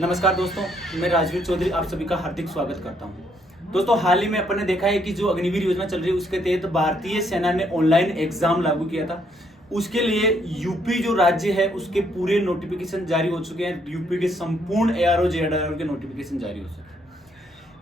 नमस्कार दोस्तों, मैं राजवीर चौधरी आप सभी का हार्दिक स्वागत करता हूं। दोस्तों, हाल ही में अपन ने देखा है कि जो अग्निवीर योजना चल रही है उसके तहत भारतीय सेना ने ऑनलाइन एग्जाम लागू किया था। उसके लिए यूपी जो राज्य है उसके पूरे नोटिफिकेशन जारी हो चुके हैं। यूपी के संपूर्ण एआरओ जेआरओ के नोटिफिकेशन जारी हो चुके हैं।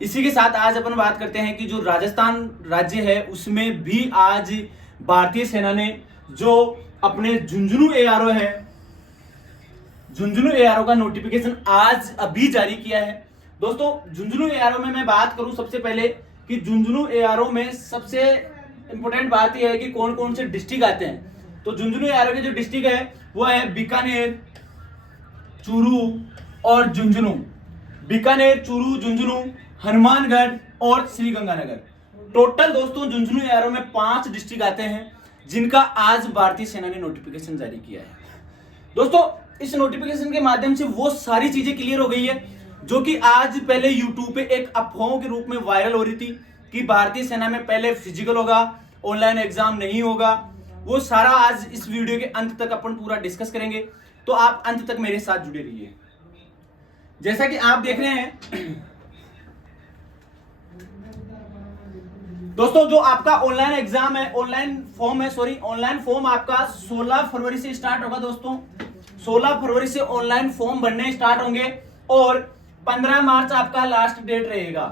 इसी के साथ आज अपन बात करते हैं कि जो राजस्थान राज्य है उसमें भी आज भारतीय सेना ने जो अपने झुंझुनू एआरओ है, झुंझुनू एआरओ का नोटिफिकेशन आज अभी जारी किया है। दोस्तों, झुंझुनू एआरओ में मैं बात करूं सबसे पहले कि झुंझुनू एआरओ में सबसे इंपॉर्टेंट बात यह है कि कौन कौन से डिस्ट्रिक्ट आते हैं। तो झुंझुनू एआरओ के जो डिस्ट्रिक्ट है वो है बीकानेर, चूरू और झुंझुनू। बीकानेर, चूरू, झुंझुनू, हनुमानगढ़ और श्रीगंगानगर। टोटल दोस्तों झुंझुनू एआरओ में 5 डिस्ट्रिक्ट आते हैं जिनका आज भारतीय सेना ने नोटिफिकेशन जारी किया है। दोस्तों, इस नोटिफिकेशन के माध्यम से वो सारी चीजें क्लियर हो गई है जो कि आज पहले यूट्यूब पे एक अफवाहों के रूप में वायरल हो रही थी कि भारतीय सेना में पहले फिजिकल होगा, ऑनलाइन एग्जाम नहीं होगा। वो सारा आज इस वीडियो के अंत तक अपन पूरा डिस्कस करेंगे, तो आप अंत तक मेरे साथ जुड़े रहिए। जैसा कि आप देख रहे हैं दोस्तों, जो आपका ऑनलाइन एग्जाम है, ऑनलाइन फॉर्म आपका 16 फरवरी से स्टार्ट होगा। दोस्तों, 16 फरवरी से ऑनलाइन फॉर्म भरने स्टार्ट होंगे और 15 मार्च आपका लास्ट डेट रहेगा।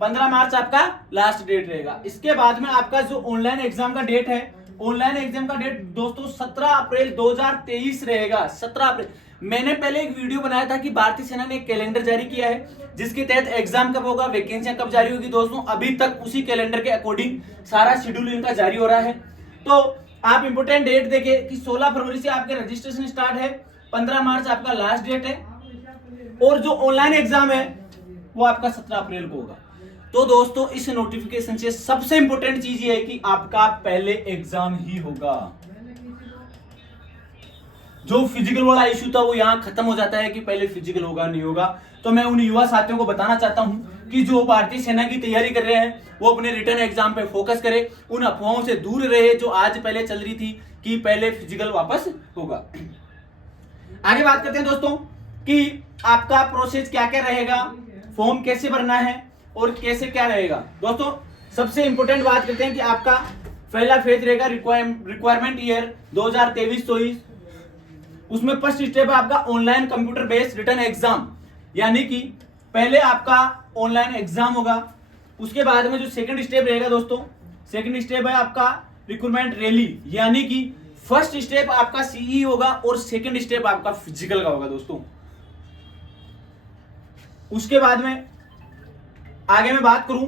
15 मार्च आपका लास्ट डेट रहेगा। इसके बाद में आपका जो ऑनलाइन एग्जाम का डेट है, ऑनलाइन एग्जाम का डेट दोस्तों 17 अप्रैल 2023 रहेगा। 17 अप्रैल। मैंने पहले एक वीडियो बनाया था कि भारतीय सेना ने एक कैलेंडर जारी किया है जिसके तहत एग्जाम कब होगा, वैकेंसियां कब जारी होगी। दोस्तों, अभी तक उसी कैलेंडर के अकॉर्डिंग सारा शेड्यूल इनका जारी हो रहा है। तो आप इंपोर्टेंट डेट देखिए कि 16 फरवरी से आपके रजिस्ट्रेशन स्टार्ट है, 15 मार्च आपका लास्ट डेट है और जो ऑनलाइन एग्जाम है वो आपका 17 अप्रैल को होगा। तो दोस्तों, इस नोटिफिकेशन से सबसे इंपॉर्टेंट चीज ये है कि आपका पहले एग्जाम ही होगा। जो फिजिकल वाला इश्यू था वो यहां खत्म हो जाता है कि पहले फिजिकल होगा नहीं होगा। तो मैं उन युवा साथियों को बताना चाहता हूं कि जो भारतीय सेना की तैयारी कर रहे हैं वो अपने रिटर्न एग्जाम पे फोकस करें, उन अफवाहों से दूर रहे जो आज पहले चल रही थी कि पहले फिजिकल वापस होगा। आगे बात करते हैं दोस्तों कि आपका प्रोसेस क्या क्या रहेगा, फॉर्म कैसे भरना है और कैसे क्या रहेगा। दोस्तों, सबसे इंपॉर्टेंट बात करते हैं कि आपका पहला फेज रहेगा रिक्वायरमेंट ईयर 2023-24। उसमें फर्स्ट स्टेप है आपका online computer based return exam, यानी कि पहले आपका ऑनलाइन एग्जाम होगा। उसके बाद में जो सेकंड स्टेप रहेगा दोस्तों, सेकंड स्टेप है आपका रिक्रूटमेंट रैली, यानी कि फर्स्ट स्टेप आपका सीई होगा और सेकंड स्टेप आपका फिजिकल का होगा। दोस्तों, उसके बाद में आगे मैं बात करूं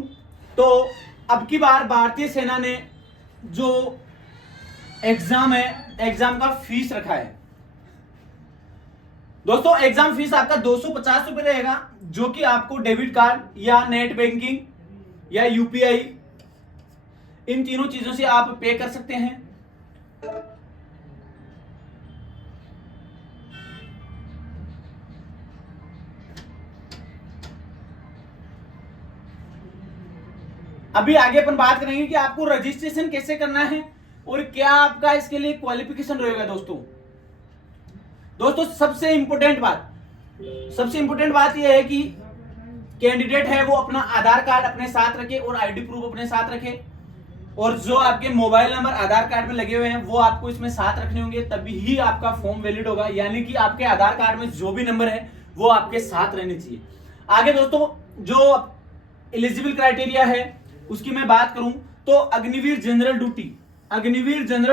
तो अब की बार भारतीय सेना ने जो एग्जाम है, एग्जाम का फीस रखा है। दोस्तों, एग्जाम फीस आपका 250 रुपए रहेगा, जो कि आपको डेबिट कार्ड या नेट बैंकिंग या यूपीआई इन तीनों चीजों से आप पे कर सकते हैं। अभी आगे अपन बात करेंगे कि आपको रजिस्ट्रेशन कैसे करना है और क्या आपका इसके लिए क्वालिफिकेशन रहेगा। दोस्तों, सबसे इंपॉर्टेंट बात यह है कि कैंडिडेट है वो अपना आधार कार्ड अपने साथ रखे और आईडी प्रूफ अपने साथ रखे, और जो आपके मोबाइल नंबर आधार कार्ड में लगे हुए हैं वो आपको इसमें साथ रखने होंगे, तभी ही आपका फॉर्म वैलिड होगा। यानी कि आपके आधार कार्ड में जो भी नंबर है वो आपके साथ रहने चाहिए। आगे दोस्तों, जो एलिजिबल क्राइटेरिया है उसकी मैं बात करूं तो अग्निवीर जनरल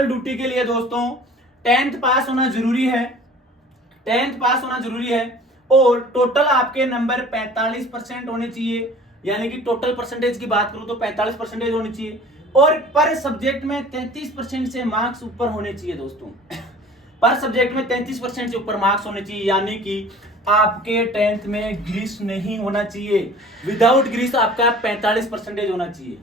ड्यूटी के लिए दोस्तों 10th पास होना जरूरी है। 10th पास होना जरूरी है और टोटल आपके नंबर 45% होने चाहिए, यानी कि टोटल परसेंटेज की बात करूं तो 45% होनी चाहिए और पर सब्जेक्ट में 33% से मार्क्स ऊपर होने चाहिए। दोस्तों, पर सब्जेक्ट में 33% से ऊपर मार्क्स होने चाहिए, यानी कि आपके 10th में ग्रीस नहीं होना चाहिए। विदाउट ग्रीस आपका 45% होना चाहिए।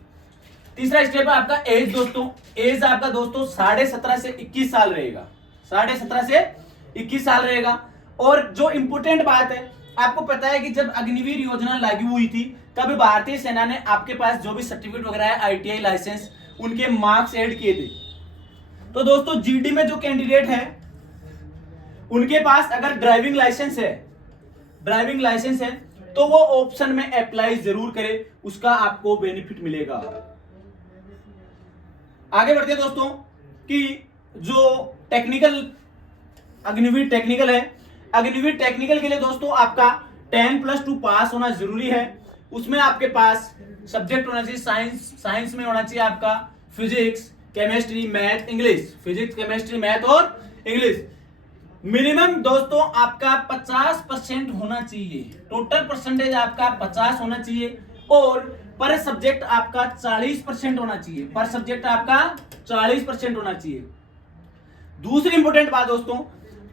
तीसरा स्टेप है आपका एज। दोस्तों, एज आपका दोस्तों 17.5 से 21 साल रहेगा। 17.5 से 21 साल रहेगा। और जो इंपोर्टेंट बात है, आपको पता है कि जब अग्निवीर योजना लागू हुई थी तब भारतीय सेना ने आपके पास जो भी सर्टिफिकेट वगैरह है, आईटीआई लाइसेंस, उनके मार्क्स ऐड किए थे। तो दोस्तों, जीडी में जो कैंडिडेट है उनके पास अगर ड्राइविंग लाइसेंस है, ड्राइविंग लाइसेंस है तो वो ऑप्शन में अप्लाई जरूर करें, उसका आपको बेनिफिट मिलेगा। आगे बढ़ते हैं दोस्तों कि जो टेक्निकल अग्निवीर टेक्निकल है, अग्निवीर टेक्निकल के लिए दोस्तों आपका 10+2 पास होना जरूरी है। उसमें आपके पास सब्जेक्ट होना चाहिए साइंस में होना चाहिए आपका physics, chemistry, math, English, physics, chemistry, math और इंग्लिश। मिनिमम दोस्तों आपका 50% होना चाहिए, टोटल परसेंटेज आपका 50 होना चाहिए और पर सब्जेक्ट आपका 40% होना चाहिए, पर सब्जेक्ट आपका 40% होना चाहिए। दूसरी इंपॉर्टेंट बात दोस्तों,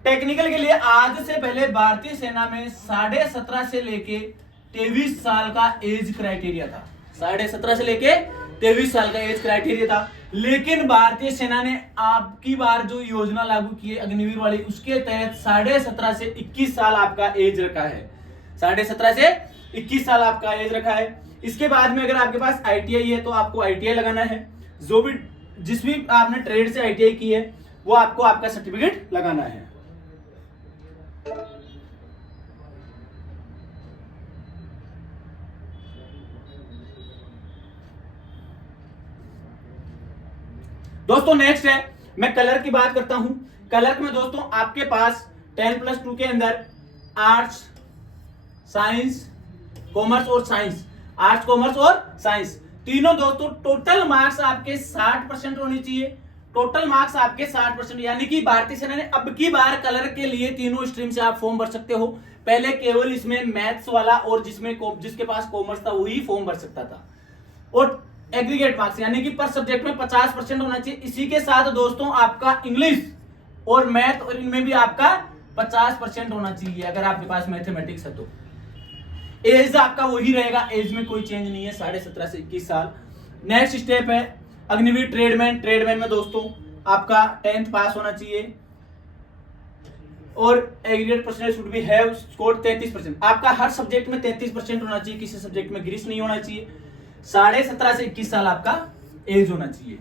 टेक्निकल के लिए आज से पहले भारतीय सेना में 17.5 से लेके 23 साल का एज क्राइटेरिया था, 17.5 से लेके 23 साल का एज क्राइटेरिया था। लेकिन भारतीय सेना ने आपकी बार जो योजना लागू की है अग्निवीर वाली, उसके तहत 17.5 से 21 साल आपका एज रखा है, 17.5 से 21 साल आपका एज रखा है। इसके बाद में अगर आपके पास आईटीआई है तो आपको आईटीआई लगाना है, जो भी जिस भी आपने ट्रेड से आईटीआई की है वो आपको आपका सर्टिफिकेट लगाना है। दोस्तों नेक्स्ट है, मैं कलर की बात करता हूं। कलर में दोस्तों आपके पास 10+2 के अंदर आर्ट्स, साइंस, कॉमर्स और साइंस, आर्ट्स, कॉमर्स और साइंस तीनों दोस्तों टोटल मार्क्स आपके 60% होनी चाहिए, टोटल मार्क्स आपके 60%। यानी कि भारतीय सेना ने अब की बार कलर के लिए तीनों स्ट्रीम से आप फॉर्म भर सकते हो। पहले केवल इसमें मैथ्स वाला और जिसके पास कॉमर्स था वही फॉर्म भर सकता था। और एग्रीगेट मार्क्स यानी कि पर सब्जेक्ट में 50% होना चाहिए। इसी के साथ दोस्तों आपका इंग्लिश और मैथ और इनमें भी आपका 50% होना चाहिए अगर आपके पास मैथमेटिक्स है तो। एज आपका वही रहेगा, एज में कोई चेंज नहीं है, 17.5 से 21 साल। नेक्स्ट स्टेप है अग्निवीर ट्रेडमैन। ट्रेडमैन में दोस्तों आपका 10th पास होना चाहिए और aggregate percentage should be have scored 33%। आपका हर सब्जेक्ट में 33% होना चाहिए, किसी सब्जेक्ट में ग्रीस नहीं होना चाहिए। 17.5 से 21 साल आपका एज होना चाहिए।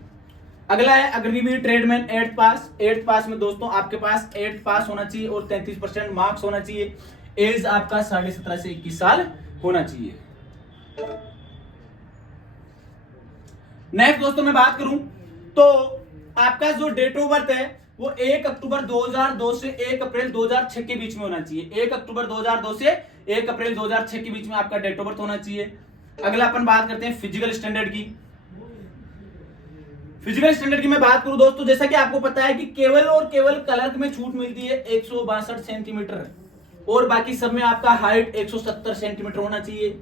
अगला है अग्निवीर ट्रेडमैन 8th पास। 8th पास में दोस्तों आपके पास 8th पास होना चाहिए और 33% मार्क्स होना चाहिए। एज आपका 17.5 से 21 साल होना चाहिए। नेक्स्ट दोस्तों मैं बात करूं तो आपका जो डेट ऑफ बर्थ है वो 1 अक्टूबर 2002 से 1 अप्रैल 2006 के बीच में होना चाहिए। 1 अक्टूबर 2002 से 1 अप्रैल 2006 के बीच में आपका डेट ऑफ बर्थ होना चाहिए। अगला अपन बात करते हैं फिजिकल स्टैंडर्ड की। फिजिकल स्टैंडर्ड की मैं बात करूं दोस्तों, जैसा कि आपको पता है कि केवल और केवल क्लर्क में छूट मिलती है 162 सेंटीमीटर और बाकी सब में आपका हाइट 170 सेंटीमीटर होना चाहिए।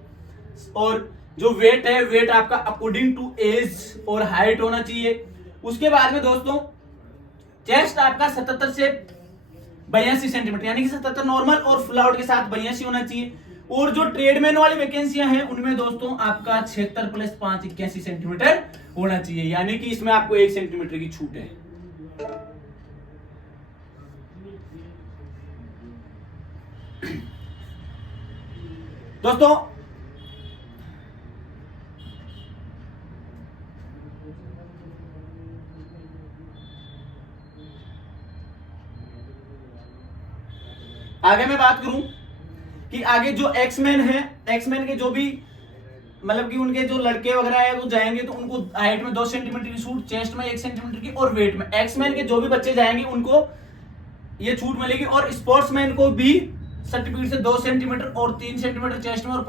और जो वेट है वेट आपका अकॉर्डिंग टू एज और हाइट होना चाहिए। उसके बाद में दोस्तों चेस्ट आपका 77 से 82 सेंटीमीटर यानी कि 77 नॉर्मल और फुल आउट के साथ 82 होना चाहिए। और जो ट्रेडमैन वाली वैकेंसियां हैं उनमें दोस्तों आपका 76 + 5 81 सेंटीमीटर होना चाहिए, यानी कि इसमें आपको 1 सेंटीमीटर की छूट है। दोस्तों आगे मैं बात करूं कि आगे जो एक्समैन है, एक्समैन के जो भी मतलब कि उनके जो लड़के वगैरह है वो जाएंगे तो उनको हाइट में 2 सेंटीमीटर की छूट, चेस्ट में 1 सेंटीमीटर की और वेट में। एक्समैन के जो भी बच्चे जाएंगे उनको ये छूट मिलेगी। और स्पोर्ट्समैन को भी सर्टिफिकेट से 2 सेंटीमीटर और 3 सेंटीमीटर चेस्ट में और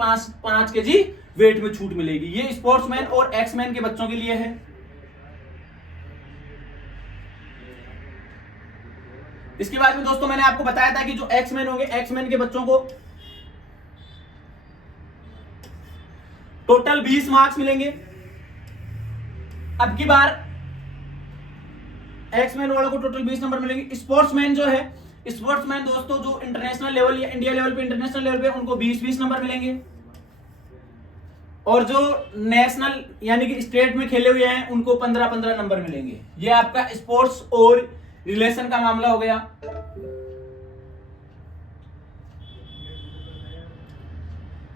5 केजी वेट में छूट मिलेगी। ये स्पोर्ट्समैन और एक्समैन के बच्चों के लिए है। इसके बाद में दोस्तों मैंने आपको बताया था कि जो एक्समैन होंगे, एक्समैन के बच्चों को टोटल 20 मार्क्स मिलेंगे। अब की बार एक्समैन वालों को टोटल 20 नंबर मिलेंगे। स्पोर्ट्समैन जो है, स्पोर्ट्समैन दोस्तों जो इंटरनेशनल लेवल या इंडिया लेवल पे, इंटरनेशनल लेवल पे उनको 20-20 नंबर मिलेंगे। और जो नेशनल यानी कि स्टेट में खेले हुए हैं उनको 15-15 नंबर मिलेंगे। ये आपका स्पोर्ट्स और रिलेशन का मामला हो गया।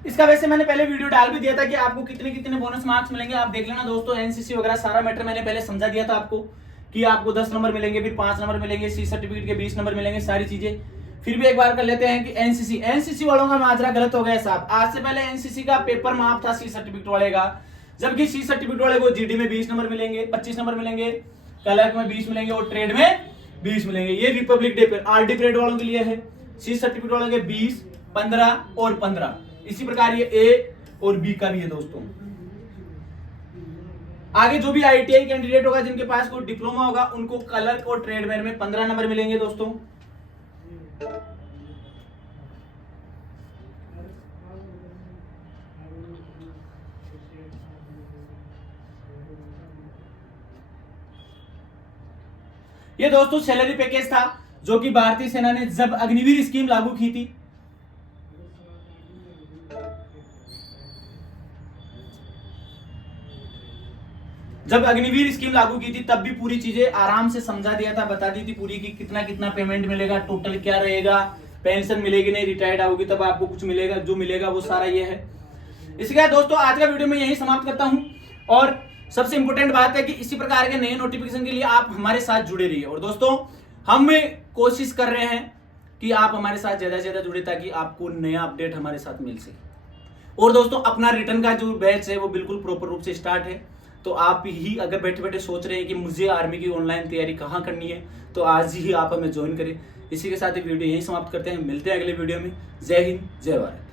इसका वैसे मैंने पहले वीडियो डाल भी दिया था कि आपको कितने कितने बोनस मार्क्स मिलेंगे, आप देख लेना दोस्तों। एनसीसी वगैरह सारा मैटर मैंने पहले समझा दिया था आपको कि आपको 10 नंबर मिलेंगे, फिर 5 नंबर मिलेंगे, सी सर्टिफिकेट के 20 नंबर मिलेंगे, सारी चीजें फिर भी एक बार कर लेते हैं कि एनसीसी वालों का माजरा गलत हो गया साहब। आज से पहले एनसीसी का पेपर माफ था सी सर्टिफिकेट वाले का, जबकि सी सर्टिफिकेट वाले को जीडी में 20 नंबर मिलेंगे, 25 नंबर मिलेंगे, क्लर्क में 20 मिलेंगे और ट्रेड में 20 मिलेंगे। ये रिपब्लिक डे पर आरडी परेड वालों के लिए है, सी सर्टिफिकेट वालों के 20, 15 और 15। इसी प्रकार ये ए और बी का भी है दोस्तों। आगे जो भी आईटीआई कैंडिडेट होगा जिनके पास कोई डिप्लोमा होगा उनको क्लर्क और ट्रेडमैन में 15 नंबर मिलेंगे दोस्तों। ये दोस्तों सैलरी पैकेज था जो कि भारतीय सेना ने जब अग्निवीर स्कीम लागू की थी, तब भी पूरी चीजें आराम से समझा दिया था, बता दी थी पूरी कि कितना कितना पेमेंट मिलेगा, टोटल क्या रहेगा, पेंशन मिलेगी नहीं, रिटायर्ड आओगी तब आपको कुछ मिलेगा, जो मिलेगा वो सारा ये है। इसके बाद दोस्तों आज का वीडियो मैं यही समाप्त करता हूं और सबसे इंपॉर्टेंट बात है कि इसी प्रकार के नए नोटिफिकेशन के लिए आप हमारे साथ जुड़े रहिए। और दोस्तों हम कोशिश कर रहे हैं कि आप हमारे साथ ज्यादा से ज्यादा जुड़े ताकि आपको नया अपडेट हमारे साथ मिल सके। और दोस्तों अपना रिटर्न का जो बैच है वो बिल्कुल प्रॉपर रूप से स्टार्ट है, तो आप ही अगर बैठे बैठे सोच रहे हैं कि मुझे आर्मी की ऑनलाइन तैयारी कहाँ करनी है तो आज ही आप हमें ज्वाइन करें। इसी के साथ वीडियो यही समाप्त करते हैं, मिलते हैं अगले वीडियो में। जय हिंद, जय भारत।